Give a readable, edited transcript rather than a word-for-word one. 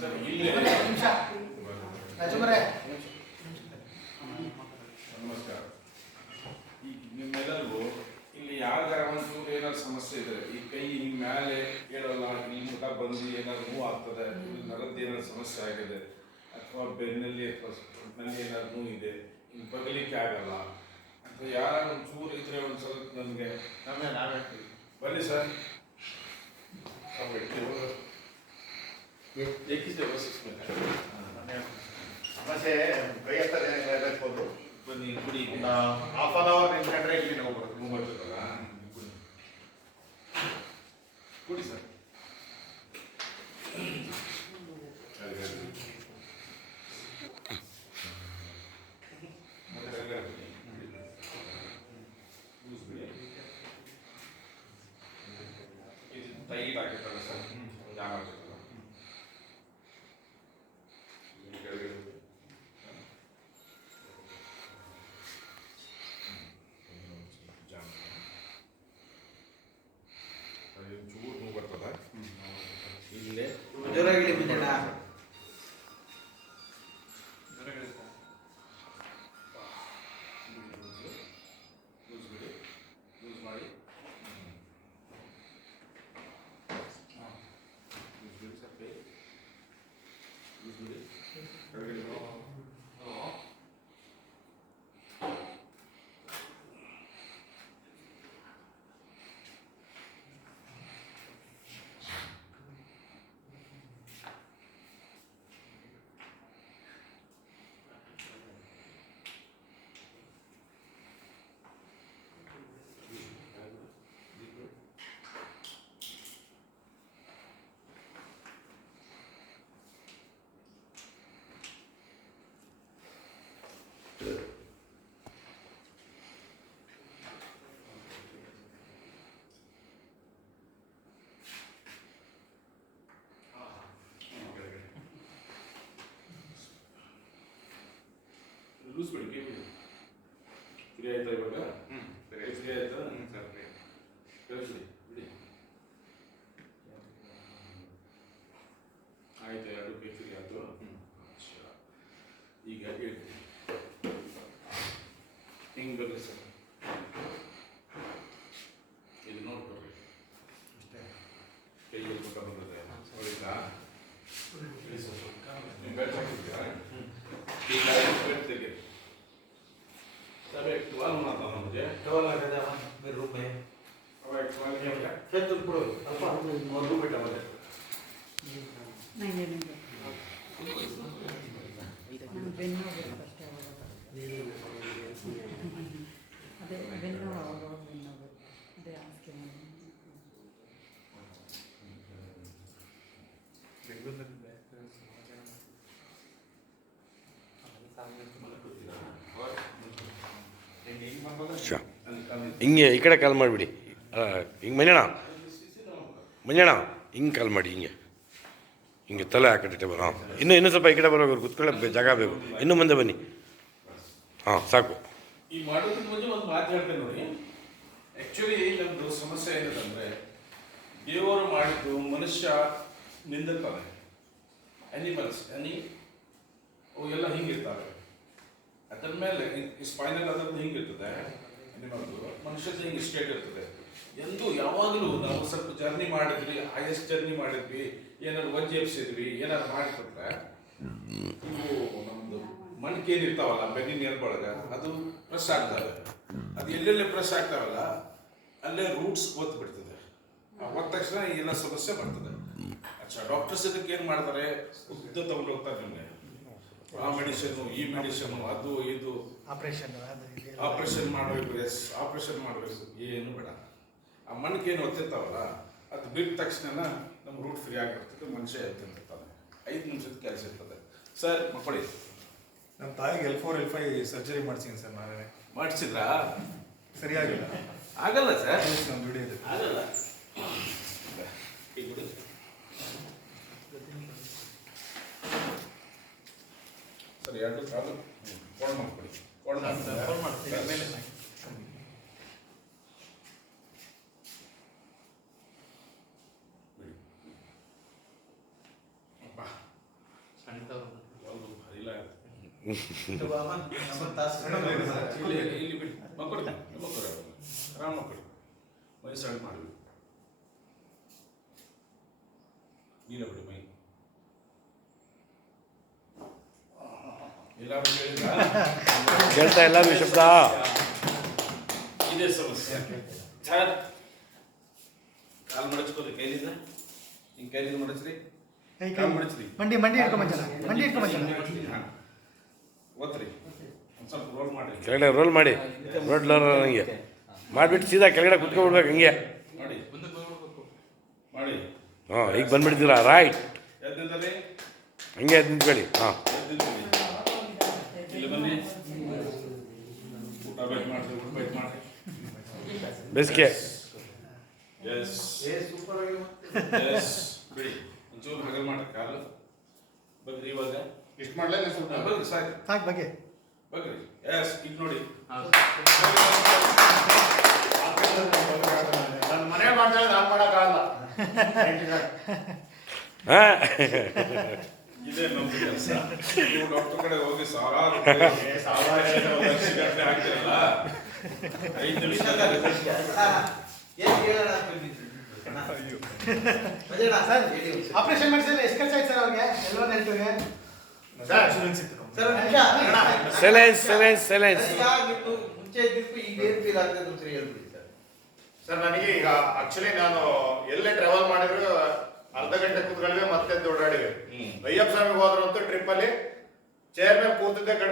Sir ಇಲ್ಲಿ ನಮಸ್ಕಾರ. ಈಗ ನಿಮ್ಮೆಲ್ಲರಿಗೂ ಇಲ್ಲಿ ಯಾವ್ದಾರ ಒಂದು ಏನಾದ್ರು ಸಮಸ್ಯೆ ಇದೆ, ಈ ಕೈ ಹಿಂಗ್ ಮೇಲೆ ಹೇಳಲ್ಲ, ಈ ಮುಖ ಬಂದು ಏನಾದ್ರು ನೋವು ಆಗ್ತದೆ, ನರದ್ದು ಏನಾದ್ರು ಸಮಸ್ಯೆ ಆಗಿದೆ, ಅಥವಾ ಬೆನ್ನಲ್ಲಿ ಅಥವಾ ಸೊಂಟಿನಲ್ಲಿ ಏನಾದ್ರು ನೋವು ಇದೆ, ಹಿಂಗೆ ಬಗಲಿಕ್ಕೆ ಆಗಲ್ಲ ಅಥವಾ ಯಾರು ಒಂದು ಚೂರು ಇದ್ರೆ ಒಂದು ಸ್ವಲ್ಪ ನನಗೆ ಬನ್ನಿ ಸರ್. ಸಮಸ್ಯೆ ಕೈ ಹತ್ತಬಹುದು. ಬನ್ನಿ ಕುಡಿ. ಹಾಫ್ ಅನ್ ಅವರ್ ನಿಂತ್ಕೊಂಡ್ರೆ ಇಲ್ಲಿ ನೋವು ಬರ್ತದಲ್ಲ, ಕುಡಿ ಸರ್. ಟೈಟ್ ಆಗಿರ್ತಲ್ಲ ಸರ್, ಜಾಮ್ ಆಗಿರ್ತಲ್ಲ. ಚೂರು ನೋವು ಬರ್ತದ ಇಲ್ಲೇ ಜೋರಾಗಿ ಮುಂಜಾನ ಯೂಸ್ ಮಾಡಿ ಲೂಸ್ ಬಿಡಿ, ಕೈ ಬಿಡಿ. ಫ್ರೀ ಆಯ್ತಾ ಇವಾಗ? ಫ್ರೀ ಆಯ್ತಾ? ಕಳಿಸ್ಬಿಡಿ, ಬಿಡಿ. ಆಯ್ತು, ಎರಡು ಕೈ ಫ್ರೀ ಆಯ್ತು. ಈಗ ಹೇಳ್ತೀನಿ ಹಿಂಗೆ ಬರಲಿ ಸರ್, ಇದು ನೋಡ್ಕೊಡ್ರಿ ಅಷ್ಟೇ. ಕೈಯಲ್ಲಿ ಮುಖ ಬಂದಿದೆ ನೋಡಿದ್ರಾ? ನೀವು ಬೆಲ್ಟ್ ಹಾಕಿದ್ದೀರಾ? ಈಗ ಬೆಲ್ಟ್ ತೆಗೀರಿ. एक टॉवल बनाता हूँ मुझे। टॉवल लगा दे मेरे रूम में। अब एक टॉवल क्या होगा? फिर तुम पढ़ो अल्फा और रूम में टॉवल है। नहीं ನಾನು ಬೆನ್ನು ಹೋಗ್ಬೇಕಷ್ಟೇ ಅವಾಗ ಅದೇ ಬೆನ್ನು ಅವಾಗ ಬೆನ್ನು ಹೋಗ್ಬೇಕು ಅದೇ ಹಾಸಿಗೆ ಹಿಂಗೆ ಈ ಕಡೆ ಕಾಲ್ ಮಾಡಿಬಿಡಿ. ಹಿಂಗೆ ಮಂಜಣ್ಣ ಮಂಜಣ್ಣ ಹಿಂಗೆ ಕಾಲ್ ಮಾಡಿ, ಹಿಂಗೆ ಹಿಂಗೆ ತಲೆ ಆ ಕಡೆ ಟೇಬಲ್. ಹಾಂ, ಇನ್ನೂ ಸ್ವಲ್ಪ ಈ ಕಡೆ ಬರೋರು ಕುತ್ಕೊಳ್ಳೋ ಜಾಗ ಬೇಕು. ಇನ್ನೂ ಮುಂದೆ ಬನ್ನಿ. ಹಾಂ, ಸಾಕು. ಈ ಮಾಡೋದಕ್ಕೆ ಮುಂಚೆ ಒಂದು ಮಾತು ಹೇಳ್ತೇನೆ ನೋಡಿ. ಆ್ಯಕ್ಚುಲಿ ನಮ್ಮದು ಸಮಸ್ಯೆ ಏನಿದೆ, ದೇವರು ಮಾಡಿದ್ದು ಮನುಷ್ಯ ನಿಂದಿರ್ತಾನೆ. ಅನಿಮಲ್ಸ್ ಅವು ಎಲ್ಲ ಹಿಂಗಿರ್ತಾರೆ. ಅದರ ಮೇಲೆ ಈ ಸ್ಪೈನಲ್ ಅದರದ್ದು ಹಿಂಗಿರ್ತದೆ. ಅನಿಮಲ್ದು ಮನುಷ್ಯದ್ದು ಹಿಂಗೆ ಸ್ಟೇಟ್ ಇರ್ತದೆ. ಎಂದು ಯಾವಾಗಲೂ ನಾವು ಸ್ವಲ್ಪ ಜರ್ನಿ ಮಾಡಿದ್ವಿ, ಹೈಯೆಸ್ಟ್ ಜರ್ನಿ ಮಾಡಿದ್ವಿ, ಏನಾದ್ರು ವಜ್ಜೆ ಎಬ್ಸಿದ್ವಿ, ಏನಾದ್ರು ಮಾಡಿಕೊಟ್ರೆ ಇವು ನಮ್ಮದು ಮಣ್ಣಿಗೆ ಏನಿರ್ತಾವಲ್ಲ ಬೆನ್ನಿನ ಎಲ್ಬೊಳಗ ಅದು ಪ್ರೆಸ್ ಆಗ್ತವೆ. ಅದು ಎಲ್ಲೆಲ್ಲೇ ಪ್ರೆಸ್ ಆಗ್ತಾವಲ್ಲ ಅಲ್ಲೇ ರೂಟ್ಸ್ ಒತ್ತು ಬಿಡ್ತದೆ. ಒತ್ತ ತಕ್ಷಣ ಎಲ್ಲ ಸಮಸ್ಯೆ ಬರ್ತದೆ. ಅಚ್ಚಾ, ಡಾಕ್ಟರ್ಸ್ ಇದಕ್ಕೆ ಏನು ಮಾಡ್ತಾರೆ, ಉದ್ದ ತಗೊಂಡು ಹೋಗ್ತಾರೆ ನಿಮಗೆ. ಆ ಮೆಡಿಸಿನ್ನು, ಈ ಮೆಡಿಸಿನ್ನು, ಅದು ಇದು ಆಪ್ರೇಷನ್ ಮಾಡಬೇಕು, ಆಪ್ರೇಷನ್ ಮಾಡಬೇಕು, ಏನು ಬೇಡ. ಆ ಮಣ್ಣಿಗೆ ಏನು ಒತ್ತಿರ್ತಾವಲ್ಲ ಅದು ಬಿಟ್ಟ ತಕ್ಷಣ ನಮ್ಮ ರೂಟ್ ಫ್ರೀ ಆಗಿರ್ತದೆ, ಮನುಷ್ಯ ಎತ್ತಿರ್ತಾನೆ. 5 ನಿಮಿಷದ ಕೆಲಸ ಇರ್ತದೆ. ಸರ್ ಮಕ್ಕಳಿ, ನಮ್ಮ ತಾಯಿಗೆ L4 L5 ಸರ್ಜರಿ ಮಾಡ್ತೀನಿ ಸರ್. ನಾವೇ ಮಾಡಿಸಿದ್ರಾ? ಸರಿಯಾಗಿಲ್ಲ. ಆಗಲ್ಲ ಸರ್, ನಮ್ಮ ದುಡಿ ಇದೆ ಆಗಲ್ಲ. ಸರ್, ಎರಡು ಕಾಲು ಕೋಣ ಮಾಡ್ಕೊಡಿ. ಕೋಣ ಮಾಡ್ತೀನಿ. ಇಲ್ಲಿ ಬಿಡಿ ಮಕ್ಕಳು ಆರಾಮ್ ಮಕ್ಕಳು ಮೈ ಸಣ್ಣ ಮಾಡಿ ನೀಲ ಬಿಡಿ ಮೈ ಎಲ್ಲ ಕೇಳ್ತಾ ಇಲ್ಲ ಶಬ್ದ. ಇದೇ ಸಮಸ್ಯೆ. ಸರ್ ಕಾಲು ಮಡಚ್ಕೋದು ಕೈಲಿಂದ ಹಿಂಗೆ ಕೈಲಿಂದ ಮಡಚ್ರಿ ಕಾಲು ಮಡಚ್ರಿ ಮಂಡಿ ಹಿಡ್ಕೊಂಬಂಜನ ಹಾಂ ಓದ್ರಿ ಒಂದು ಸ್ವಲ್ಪ ರೋಲ್ ಮಾಡಿ ಕೆಳಗಡೆ ರೋಲ್ ಮಾಡಿ ಹಂಗೆ ಮಾಡಿಬಿಟ್ಟು ಸೀದಾ ಕೆಳಗಡೆ ಕುತ್ಕೊಬಿಡ್ಬೇಕು ಹಂಗೆ. ಮಾಡಿ ಮಾಡಿ ಹಾಂ ಈಗ ಬಂದ್ಬಿಡ್ತೀರಾ ರೈಟ್ ಎದ್ದಿಂದಲೇ ಹಂಗೆ ಎದ್ದು ನಿಂತ್ಕೊಳ್ಳಿ. ಹಾಂ ಇಲ್ಲಿ ಬನ್ನಿ ಊಟ ಬೈಟ್ ಮಾಡಿರಿ ಊಟ ಬೈಟ್ ಮಾಡಿರಿ ಬೇಸಿಗೆ ಎಸ್ ಸೂಪರ್ ಆಗಿ ಎಸ್ ಬಿಡಿ ಒಂಚೂರು ಹಗಲ್ ಮಾಡಿ ಕಾಲು ಬಗ್ರಿ ಇವಾಗ ಇಷ್ಟು ಮಾಡ್ಲೇ ಸ್ವಲ್ಪ ಬಗ್ರಿ ಸಾಕು ಸಾಕು ಬಗ್ಗೆ ಬಗ್ರಿ ಎಸ್ ಈಗ ನೋಡಿ ನನ್ನ ಮನೆ ಮಾಡ್ತಾರೆ ನಾನು ಮಾಡೋಕ್ಕಾಗಲ್ಲ ಹಾಂ ಇದೇ ನಮ್ದು ಕೆಲಸ ನೀವು ಡಾಕ್ಟರ್ ಕಡೆ ಹೋಗಿ ಸಾವಿರಾರು ರೂಪಾಯಿ ಲಕ್ಷಗಟ್ಟಲೆ ಹಾಕ್ತಿರಲ್ಲ 5 ನಿಮಿಷದಲ್ಲಿ ಏನು ಕೇಳೋಣ ಸರ್ ಆಪರೇಷನ್ ಮಾಡಿಸಿದ್ರೆ ಎಷ್ಟು ಖರ್ಚಾಯ್ತು ಸರ್ ಅವ್ರಿಗೆ ಎಲ್ಲೋ ನೆಂಟಿಗೆ ಇನ್ಶೂರೆನ್ಸ್ ಇತ್ತು ಸರ್ ಒಂದು ನಿಮಿಷ. ಸೈಲೆನ್ಸ್ ಹೇಗಾಗಿತ್ತು ಮುಂಚೆ ಇದ್ದಿದ್ದು ಈಗ ಏನು ಫೀಲ್ ಆಗ್ತದೆ ಅಂತ ಹೇಳ್ಬಿಡಿ ಸರ್. ಸರ್ ನನಗೆ ಈಗ ಆಕ್ಚುಲಿ ನಾನು ಎಲ್ಲೇ ಟ್ರಾವೆಲ್ ಮಾಡಿದ್ರು ಅರ್ಧ ಗಂಟೆ ಕೂತ್ಗಳಿವೆ ಮತ್ತೆ ಓಡಾಡಿವೆ. ಅಯ್ಯಪ್ಪ ಸ್ವಾಮಿಗೆ ಹೋದ್ರಂತೂ ಟ್ರಿಪ್ ಅಲ್ಲಿ ಚೇರ್ ಮೇಲೆ ಕೂತಿದ್ದೆ ಕಡಿಮೆ